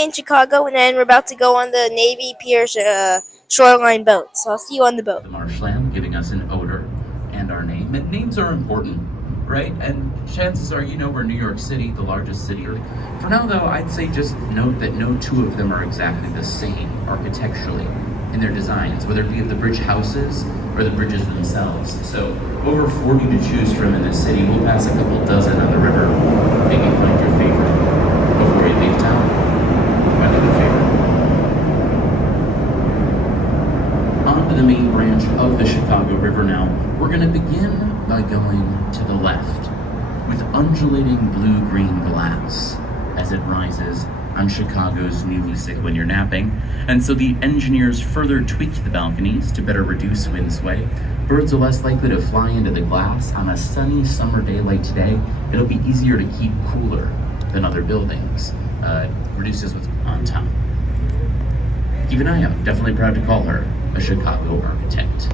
halfway in Chicago, and then we're about to go on the Navy Piers shoreline boat. So I'll see you on the boat. The marshland giving us an odor and our name. And names are important, right? And chances are you know we're New York City, the largest city. For now, though, I'd say just note that no two of them are exactly the same architecturally in their designs, whether it be of the bridge houses or the bridges themselves. So over 40 to choose from in this city. We'll pass a couple dozen on the river. Maybe find your favorite before you leave town. Find a good favorite. Onto the main branch of the Chicago River now. We're going to begin by going to the left with undulating blue-green glass as it rises on Chicago's newly sick when you're napping. And so the engineers further tweaked the balconies to better reduce wind sway. Birds are less likely to fly into the glass. On a sunny summer day like today, it'll be easier to keep cooler than other buildings. Reduces what's on top. Keep an eye out. Definitely proud to call her a Chicago architect.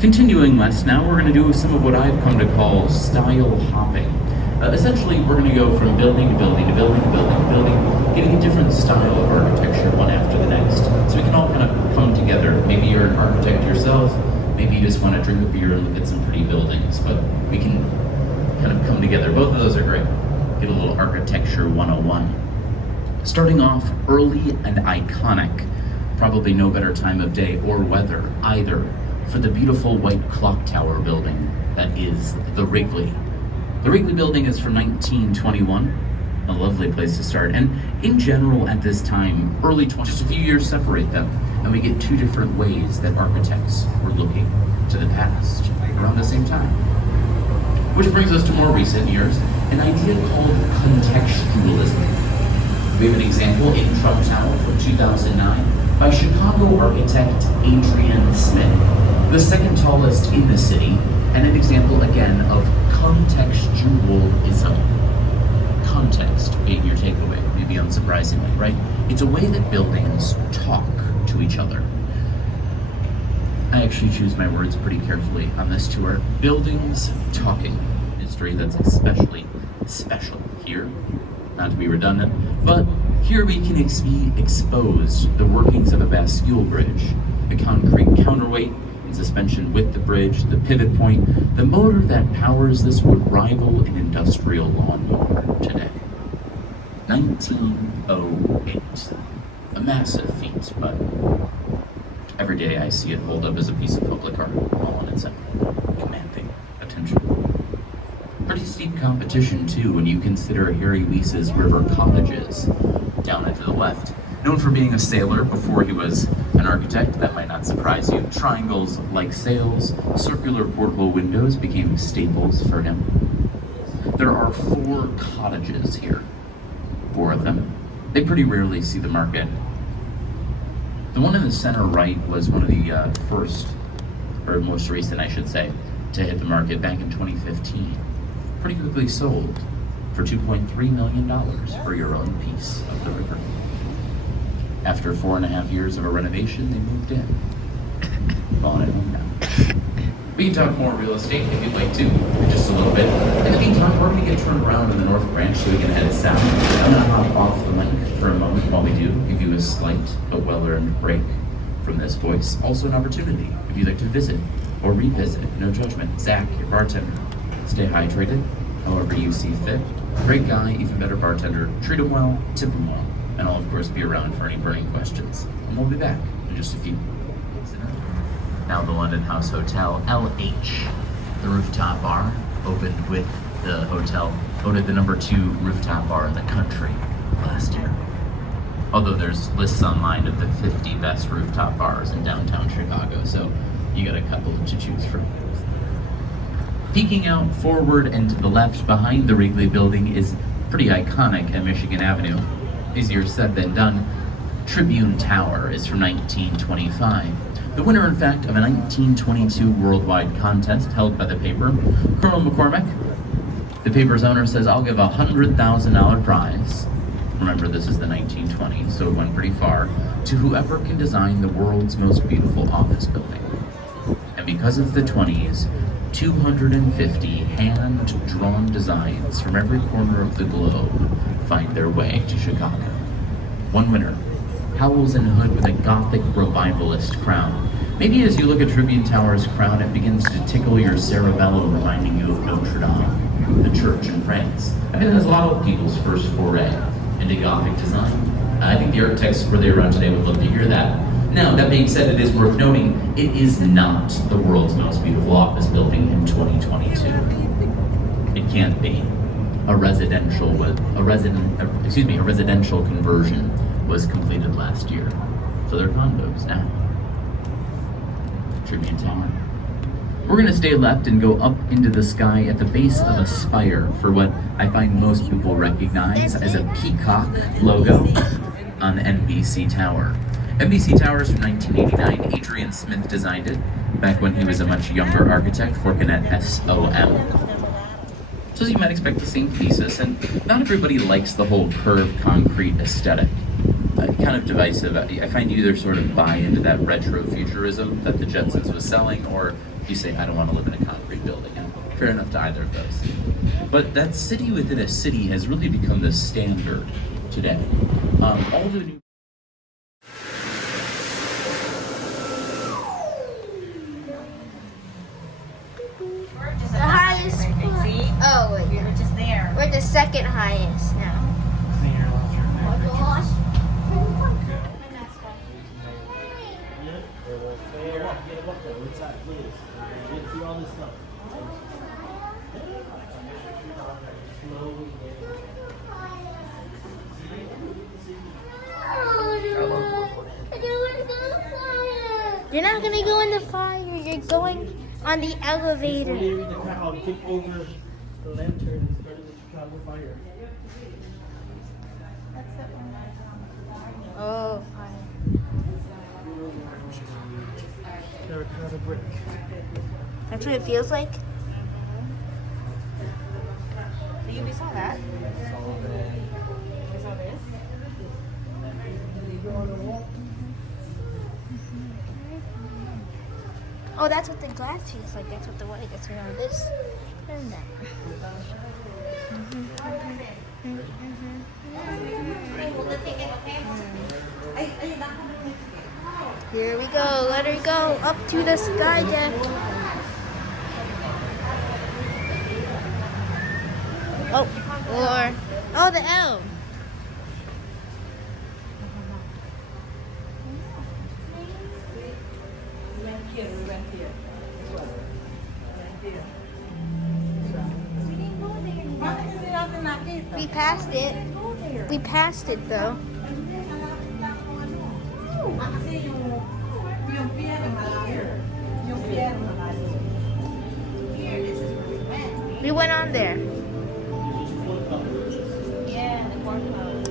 Continuing west now, we're going to do some of what I've come to call style hopping. Essentially, we're going to go from building to building to building to building to building, getting a different style of architecture one after the next. So we can all kind of come together. Maybe you're an architect yourself, maybe you just want to drink a beer and look at some pretty buildings, but we can kind of come together. Both of those are great. Get a little architecture 101. Starting off early and iconic, probably no better time of day or weather either for the beautiful white clock tower building that is the Wrigley. The Wrigley building is from 1921, a lovely place to start. And in general at this time, early 20s, just a few years separate them, and we get two different ways that architects were looking to the past around the same time. Which brings us to more recent years, an idea called contextualism. We have an example in Trump Tower from 2009 by Chicago architect Adrian Smith, the second tallest in the city, and an example again of contextualism. Context being your takeaway, maybe unsurprisingly, right? It's a way that buildings talk to each other. I actually choose my words pretty carefully on this tour. Buildings talking. History that's especially special here. Not to be redundant, but here we can expose the workings of a Bastille Bridge, the concrete counterweight in suspension with the bridge, the pivot point, the motor that powers this would rival an industrial lawnmower today. 1908. A massive feat, but every day I see it hold up as a piece of public art, all on its own, commanding attention. Pretty steep competition too when you consider Harry Weiss's River Cottages down and to the left. Known for being a sailor before he was an architect, that might not surprise you. Triangles like sails, circular porthole windows became staples for him. There are 4 cottages here, 4 of them. They pretty rarely see the market. The one in the center right was one of the first, or most recent I should say, to hit the market back in 2015. Pretty quickly sold for $2.3 million for your own piece of the river. After 4.5 years of a renovation, they moved in. Calling it home now. We can talk more real estate if you'd like to, just a little bit. In the meantime, we're going to get turned around in the North Branch so we can head south. I'm going to hop off the mic for a moment while we do, give you a slight but well-earned break from this voice. Also an opportunity if you'd like to visit or revisit, no judgment. Zach, your bartender. Stay hydrated, however you see fit. Great guy, even better bartender. Treat him well, tip him well, and I'll of course be around for any burning questions. And we'll be back in just a few. Now the London House Hotel, LH, the rooftop bar, opened with the hotel, voted the #2 rooftop bar in the country last year. Although there's lists online of the 50 best rooftop bars in downtown Chicago, so you got a couple to choose from. Peeking out forward and to the left behind the Wrigley building is pretty iconic at Michigan Avenue. Easier said than done. Tribune Tower is from 1925. The winner, in fact, of a 1922 worldwide contest held by the paper, Colonel McCormick. The paper's owner says, I'll give a $100,000 prize. Remember, this is the 1920s, so it went pretty far, to whoever can design the world's most beautiful office building. And because it's the 20s, 250 hand-drawn designs from every corner of the globe find their way to Chicago. One winner, Howells and Hood with a Gothic revivalist crown. Maybe as you look at Tribune Tower's crown, it begins to tickle your cerebellum, reminding you of Notre Dame, the church in France. I mean, that's a lot of people's first foray into Gothic design. I think the architects were there around today would love to hear that. Now, that being said, it is worth noting, it is not the world's most beautiful office building in 2022. It can't be. A residential conversion was completed last year. So they're condos now. Tribune Tower. We're gonna stay left and go up into the sky at the base of a spire for what I find most people recognize as a peacock logo on the NBC Tower. NBC Tower is from 1989. Adrian Smith designed it back when he was a much younger architect working at SOM. So as you might expect, the same thesis, and not everybody likes the whole curved concrete aesthetic. Kind of divisive. I find you either sort of buy into that retro futurism that the Jetsons was selling, or you say, I don't want to live in a concrete building. And fair enough to either of those. But that city within a city has really become the standard today. All the new The highest. See? Oh, wait. We were just there. We're the second highest now. Oh gosh. You're not gonna go in the fire. You're going on the elevator. The crowd took over the lantern and started the Chicago fire. Oh, Terracotta brick. that's what it feels like. You saw that? You saw this? Oh, that's what the glass feels like. That's what the white gets around this. And that. Here we go. Let her go up to the sky deck. Oh, the L. We passed it. We passed it though. We went on there. Yeah, the corn club.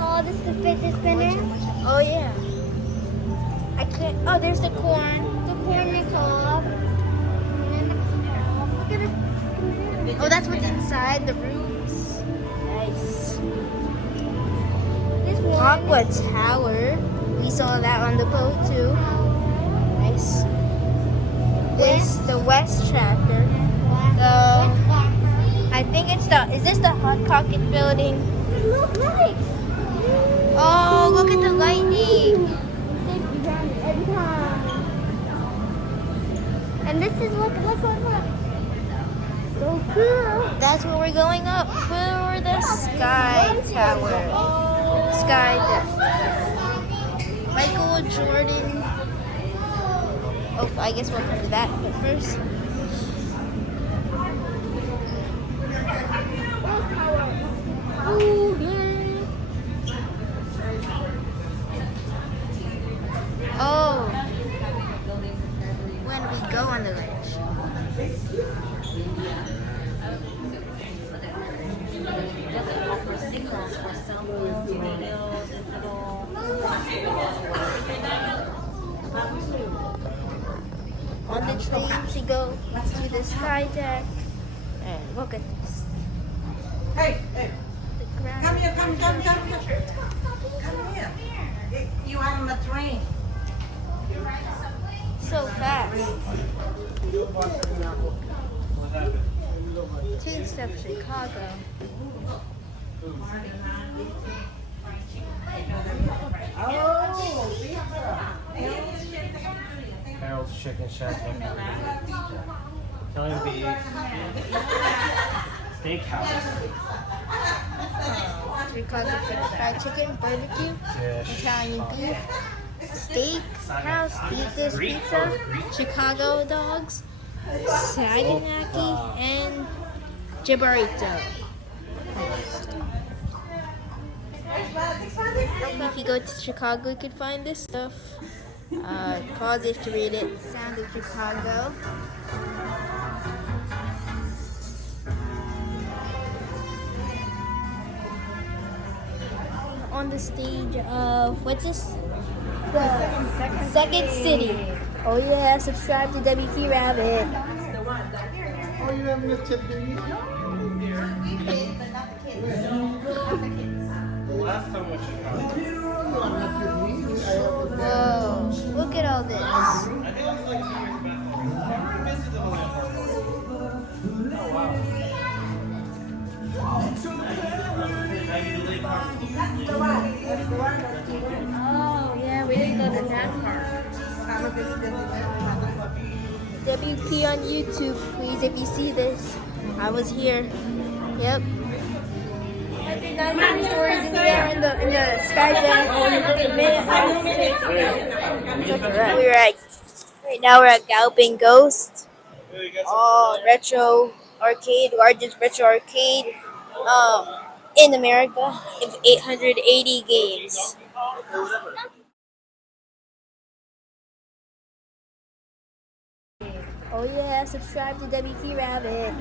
Oh, this is the fidget spinner. Oh yeah. I could. Oh, there's the corn. The corn is off. Look at it. Oh, that's what's inside the rooms. Nice. Aqua Tower. We saw that on the boat too. Nice. This the West Chapter. So I think it's the. Is this the Hot Pocket building? Look, nice. Oh, look at the lightning. And this is look. So cool. That's where we're going up. For the Sky Tower. Sky Deck. Michael Jordan. Oh, I guess we'll come to that. But first. Oh. When we go on the ledge. On the train to go to the Sky Deck. And look at this. Hey, The ground. come here. Come here. You are on the train. So fast. Taste of Chicago. Chicken Shack. Italian beef. Steakhouse. Chicago fried chicken, barbecue, Fish. Italian beef, steak house, Beatrice pizza, Chicago dogs, Saganaki, and Jibarito. If you go to Chicago, you can find this stuff. Pause it to read it. Sound of Chicago. On the stage of what's this? The Second City. Oh yeah, subscribe to WT Rabbit. Oh, you haven't met Chip Baby? Last time when Chicago. Whoa, look at all this. I think it was like 2 years back. I visited the Land Park. Oh, wow. Oh, yeah, we didn't go to that part. WP on YouTube, please, if you see this. I was here. Yep. 190 stories in the air in the skyline. We're at right now. We're at Galloping Ghost. Oh, retro arcade, largest retro arcade in America. It's 880 games. Oh yeah, subscribe to WT Rabbit.